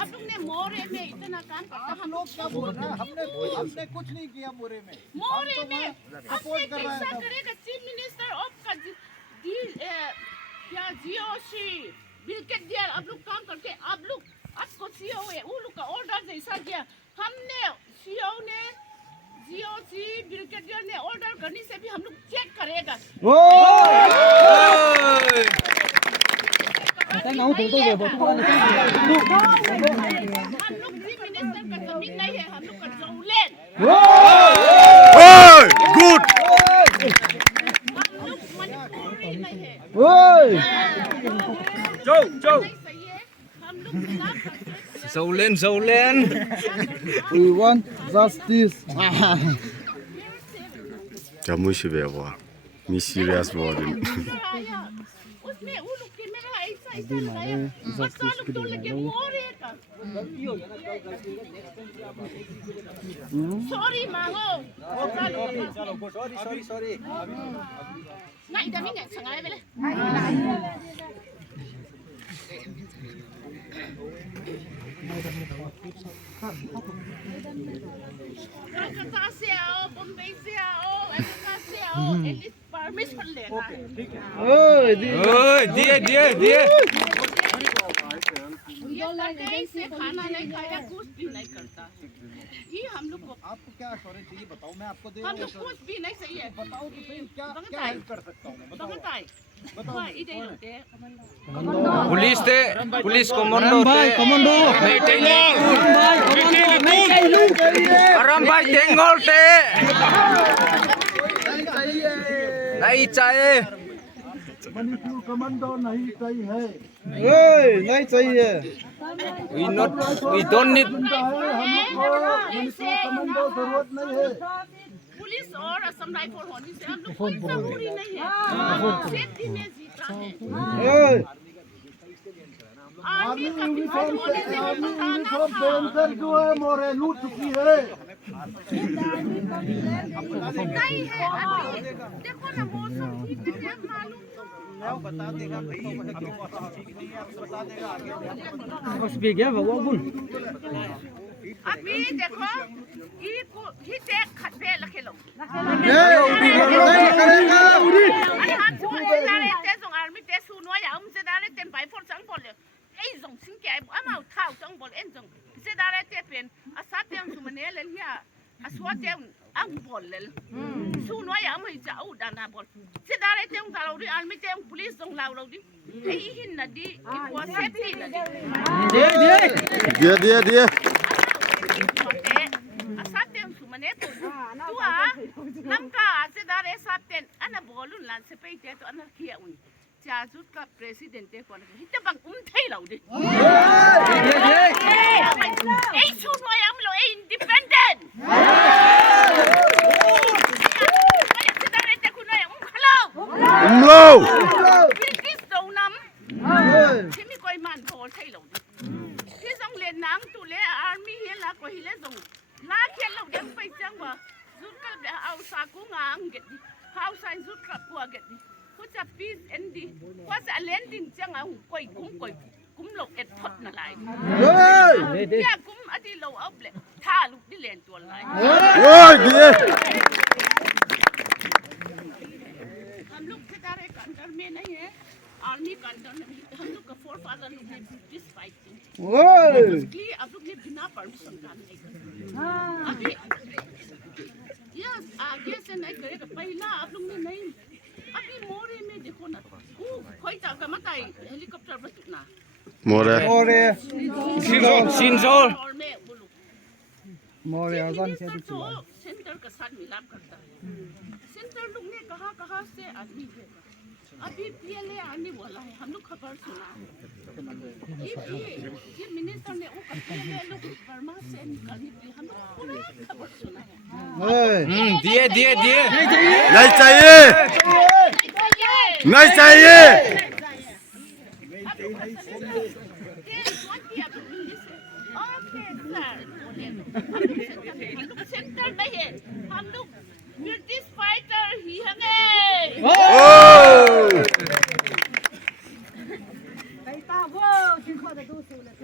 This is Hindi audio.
आप लोग ने मोरे में इतना काम करता, हम लोग क्या बोल रहे हैं? हमने कुछ नहीं किया मोरे में। मोरे में सपोर्ट कर रहा है। करेगा चीफ मिनिस्टर ऑफ क्या जीओसी बिल्कुल दिया। आप लोग काम करके आप लोग आपको सीओ है वो लोग का ऑर्डर जैसा किया। हमने सीओ ने जीओसी ब्रिगेडियर ने ऑर्डर करने से भी हम लोग चेक करेगा। हम लोग चीफ मिनिस्टर का जमीन नहीं है, हम लोग का जौलेन। गुड हम लोग मणिपुरी नहीं है। जो सही है, हम लोग खिलाफ Zolen We want justice. Jamu shi be wa mi serious wa din उसमें वो लोग कैमरा ऐसा लगाया, मसाला लोग तो लगे मोरे का। सॉरी मांगो। Sorry. ना इधर नहीं है, संगाए बेले। कलकत्ता से आओ, बम्बई से आओ, अमेरिका से आओ, एटलीस्ट परमिशन लेना है। दिए ये कहीं से खाना नहीं खाया, कुछ भी नहीं करता। ये हम लोग को आपको क्या assurance चाहिए बताओ, मैं आपको दे हम लोग कुछ भी नहीं सही है। बताओ तो सही, क्या हेल्प कर सकता हूँ मैं, बताओ। पुलिस कमांडो आराम भाई टेंगोल ते नहीं चाहिए मणिपुर कमांडो नहीं चाहिए। नहीं चाहिए we don't need Manipur commando जरूरत नहीं है। पुलिस और असम राइफल होने से हम लोग कोई जरूरी नहीं है। सेफ्टी में जीता है। आर्मी का यूनिफॉर्म होने से हम बताना था। बैंकर जो है मोरे लूट चुकी है। नहीं है अभी देखो ना मौसम ठीक नहीं है, मालूम तो बता देगा भाई, ठीक नहीं है बता देगा आगे। अभी देखो ये को ही टेक खत्ते लखे लो। आर्मी ते सुनो या हम से डाले तेन भाई फोर संग बोले ए जों सिंह के अमाउ थाउ संग बोले एन जों से डाले ते पेन असाते हम सुमने ले लिया असवाते ang bolel suno ya mo ja u dana bol se dare te un dalo ri army te un police dong law lo di ei hin na di ko safety na di dia asate un sumane to tua namka se dare sapten ana bolun lan se pe te to ana kia un cha jut ka president te ko hita bang thai lo di ei suno ya mo lo independent Low British dầu nắm thì mi coi màn thổi thay lẩu thì dòng lên nắng tụ lệ army hiện là coi hiện dòng lá thiên lẩu đem phải chăng mà rút cái để ao sa cú ngang get đi ao sa rút cái qua get đi có chả peace and đi có chả landing chăng à coi cũng lẩu et phật nà lại yeah cũng ở đi lẩu ốc lệ tha lục đi lên tuần lại हम लोग के दारे कंटर में नहीं है, आर्मी कंटर में हम लोग का फोर फादर लोग ने ब्रिटिश फाइट की। इसलिए अब लोग ने बिना परमिशन का नहीं किया। अभी यस आगे से नहीं करेगा, पहला आप लोग ने नहीं। अभी मोरे में देखो ना, वो कोई ताका मत आई हेलीकॉप्टर बस उतना। मोरे सिंजोल मोरे आजान से तो सेंटर का साथ मिलाप करता है। सेंटर लोग ने कहा से आदमी है, अभी पीएलए आने वाला है, हम लोग खबर सुना है। ये मिनिस्टर ने वो पीएलए लोग बर्मा से निकालने के लिए हम लोग पूरा खबर सुना है। दिए नहीं चाहिए सेंटर में है, हम लोग ब्रिटिश फाइटर ही हैं। ดูสูเลย